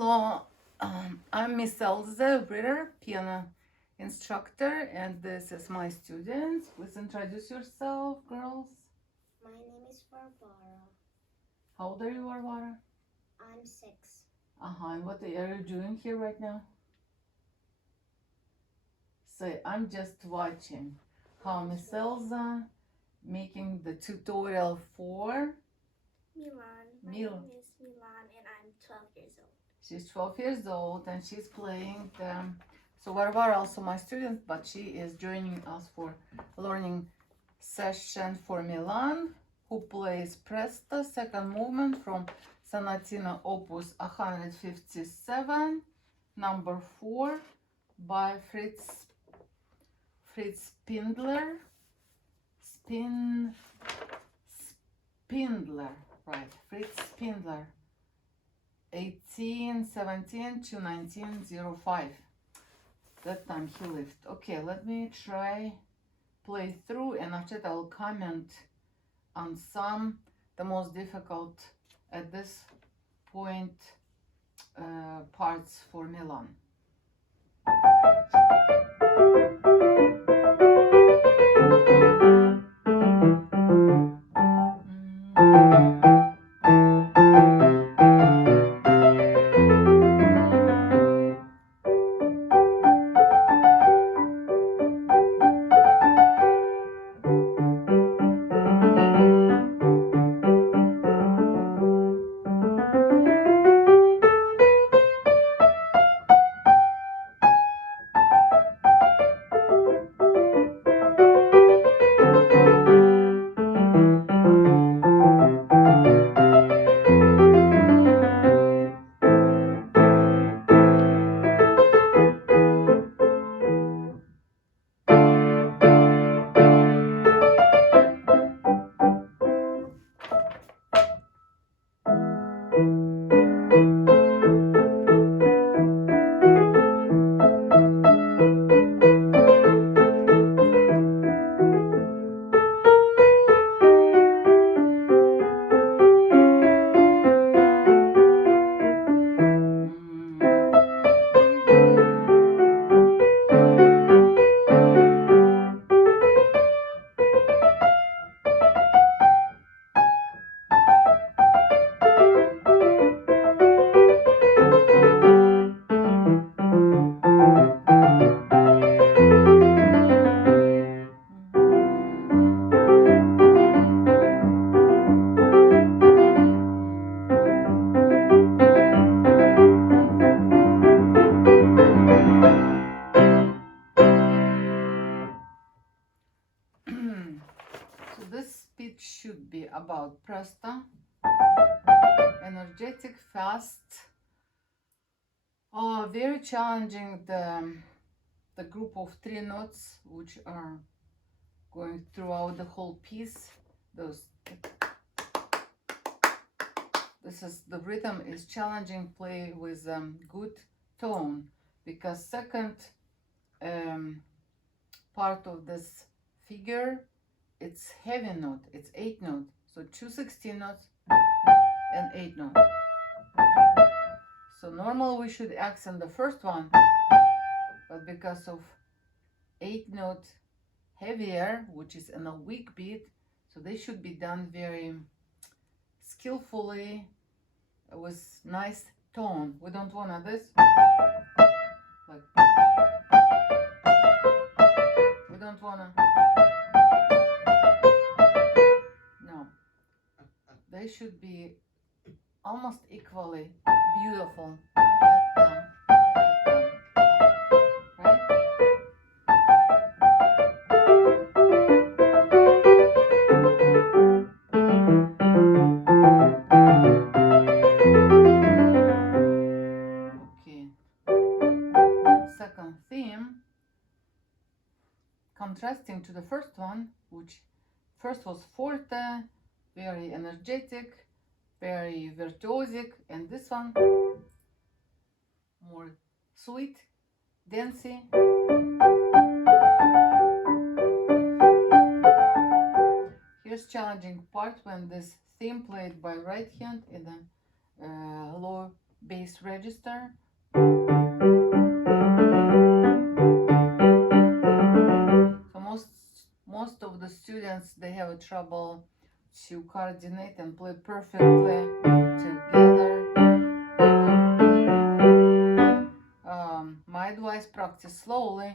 Hello, I'm Miss Elza, Ritter, piano instructor, and this is my student. Please introduce yourself, girls. My name is Varvara. How old are you, Varvara? I'm 6. And what are you doing here right now? So I'm just watching how Miss Elza making the tutorial for Milan. My Mil. name is Milan and I'm 12 years old. She's 12 years old and she's playing so Varvara also my student, but she is joining us for learning session for Milan, who plays Presto, second movement from Sonatina Opus 157, number 4 by Fritz Spindler. Spindler, right, Fritz Spindler. 1817 to 1905. That time he lived. Okay, let me try play through, and after that I'll comment on some the most difficult at this point parts for Milan. So this speech should be about Presto, energetic, fast, very challenging. The group of 3 notes which are going throughout the whole piece. This is the rhythm is challenging. Play with good tone, because second part of this figure, it's heavy note, it's 8 note, so 2 16 notes and 8 note. So normal we should accent the first one, but because of 8 note heavier, which is in a weak beat, so they should be done very skillfully with nice tone. We don't want this like, we don't want to, no, they should be almost equally beautiful, right? Okay, second theme, contrasting to the first one, which first was forte, very energetic, very virtuosic, and this one more sweet, dancey. Here's challenging part when this theme played by right hand in the low bass register. So most of the students, they have a trouble to coordinate and play perfectly together. My advice, practice slowly.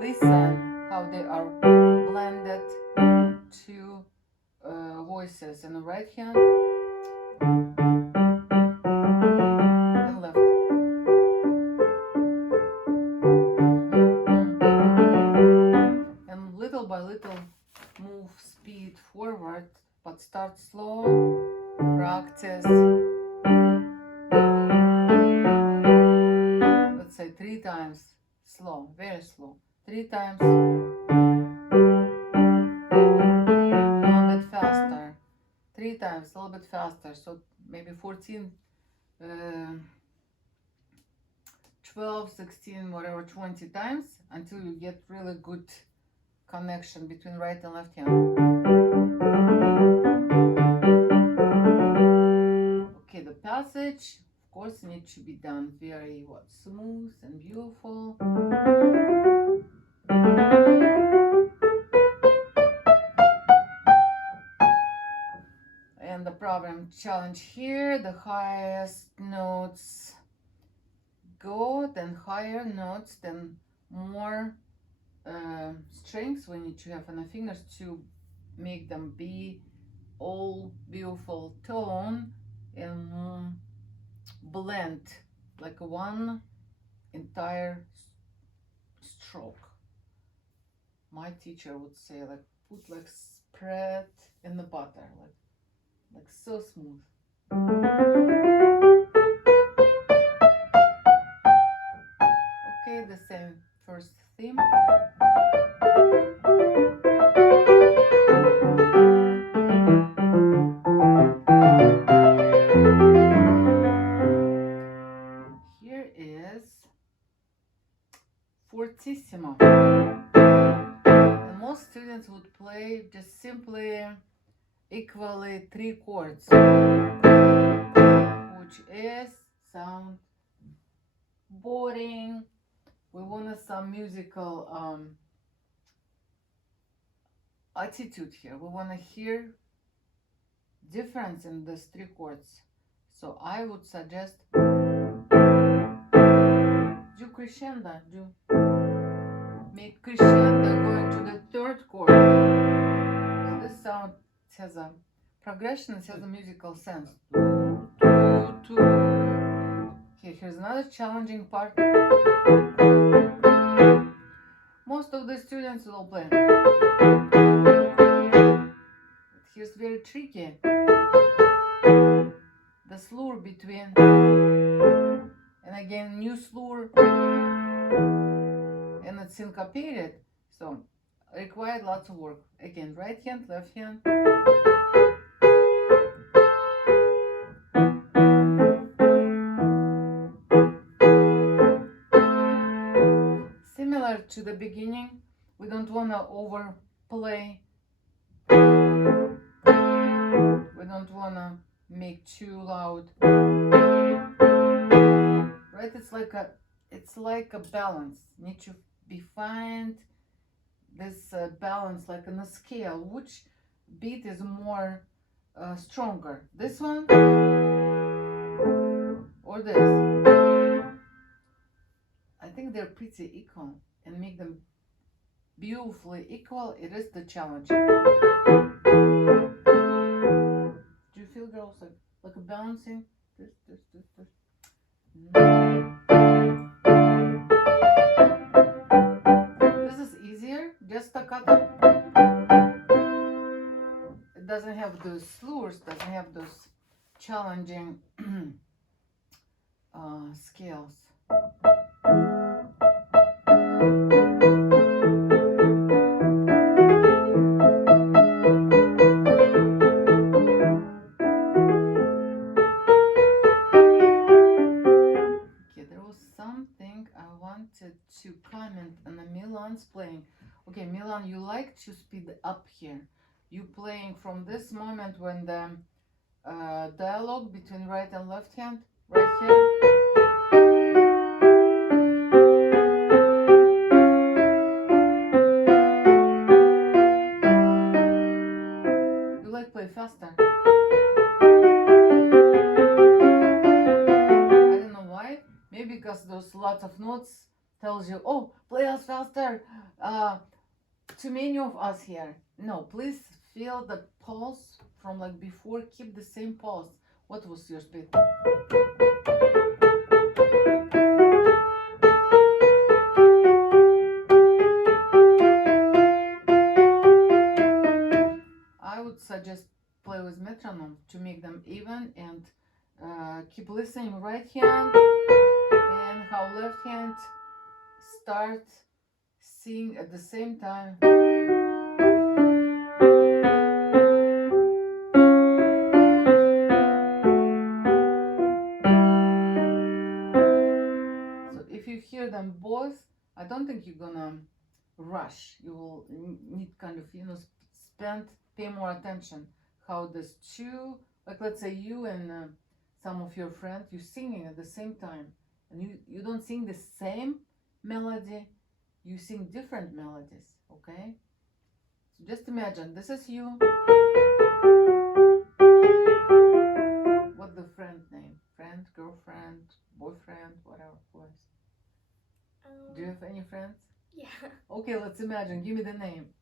Listen how they are blended, two voices in the right hand and left. And little by little move speed forward, but start slow. Practice, let's say 3 times slow, very slow. 3 times, a little bit faster. 3 times, a little bit faster. So maybe 14, 12, 16, whatever, 20 times until you get really good connection between right and left hand. Okay, the passage, of course, needs to be done very smooth and beautiful. And the problem challenge here, the highest notes go, then higher notes, then more strings we need to have on the fingers to make them be all beautiful tone and blend like one entire stroke. My teacher would say, like, put like spread in the butter, like so smooth. Okay, the same first theme. Here is fortissimo. And most students would play just simply equally 3 chords, which is sound boring. We want some musical attitude here. We want to hear difference in these 3 chords. So I would suggest do crescendo, make crescendo going to the 3rd chord. So this sound has a progression, it has a musical sense. Okay, here's another challenging part. Most of the students will play. But here's very tricky. The slur between, and again new slur, and it's syncopated, so required lots of work. Again, right hand, left hand. Similar to the beginning, we don't want to overplay. We don't want to make too loud. Right? It's like a balance. Need to be find this balance, like on a scale. Which beat is more stronger? This one or this? I think they're pretty equal, and make them beautifully equal. It is the challenge. Do you feel, girls, like a balancing? This. This is easier, just staccato. It doesn't have those slurs, doesn't have those challenging scales. Something I wanted to comment on the Milan's playing. Okay, Milan, you like to speed up here. You playing from this moment when the dialogue between right and left hand, right here. You like play faster. I don't know why. Maybe because there's lots of notes tells you, oh, play us faster. Too many of us here. No, please feel the pulse from like before. Keep the same pulse. What was your speed? I would suggest play with metronome to make them even, and keep listening right hand and how left hand start sing at the same time. So if you hear them both, I don't think you're gonna rush. You will need kind of, pay more attention how these two, like let's say you and some of your friends, you're singing at the same time, and you don't sing the same melody, you sing different melodies. Okay, so just imagine this is you. What the friend name? Friend, girlfriend, boyfriend, whatever was. Do you have any friends? Yeah. Okay, let's imagine. Give me the name.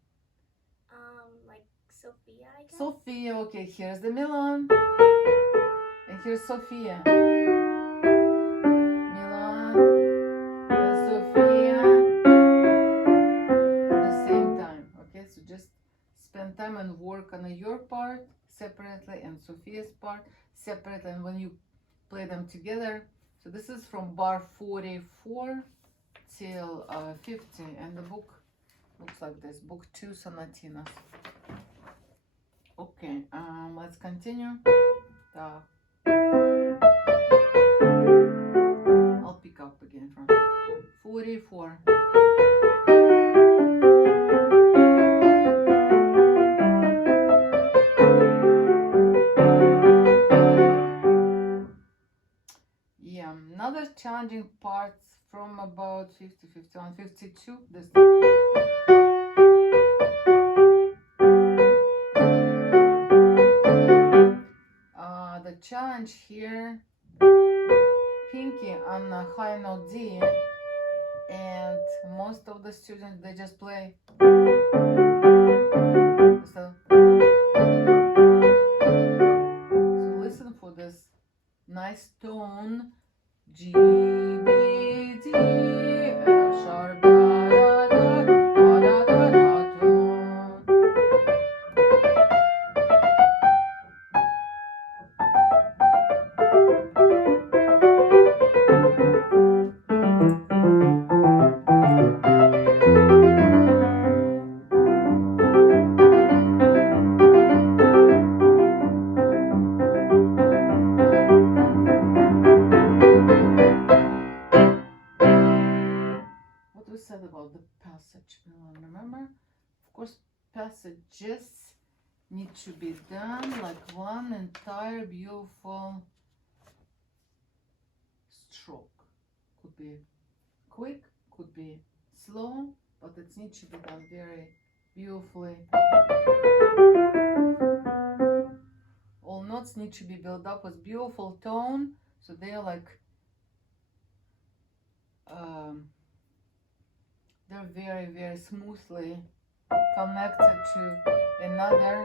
Like Sophia, I guess. Sophia. Okay, here's the Milan. And here's Sophia. Milan and Sophia at the same time. Okay, so just spend time and work on your part separately and Sophia's part separately. And when you play them together, so this is from bar 44 till 50, and the book looks like this. Book 2, Sonatinas. Okay, let's continue. I'll pick up again from 44. Yeah, another challenging part from about 50, 51, 52. This. The challenge here, pinky on a high note D, and most of the students, they just play. So listen for this nice tone. G, B, D, F sharp, da, da, da, da, da, da, da, tone. What we said about the passage, remember? Of course, passages need to be done like one entire beautiful stroke. Could be quick, could be slow, but it needs to be done very beautifully. All notes need to be built up with beautiful tone, so they are like they're very, very smoothly connected to another.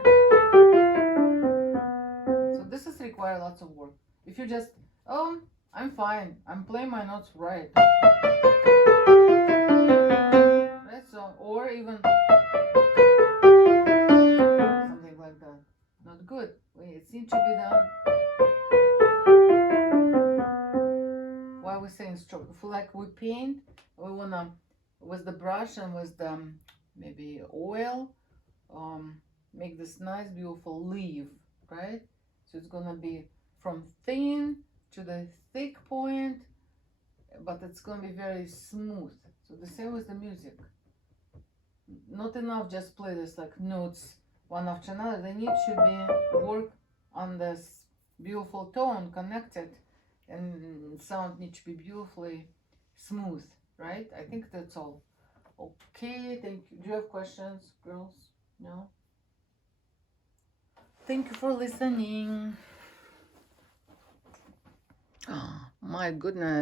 So this is require lots of work. If you just, I'm fine, I'm playing my notes right. Right, so, or even something like that. Not good. It needs to be done. Why we saying stroke? If like we paint, we wanna with the brush and with the maybe oil, make this nice beautiful leaf, right? So it's gonna be from thin to the thick point, but it's gonna be very smooth. So the same with the music. Not enough just play this like notes one after another. They need to be work on this beautiful tone connected and sound needs to be beautifully smooth, right? I think that's all. Okay, thank you. Do you have questions, girls? No? Thank you for listening. Oh, my goodness.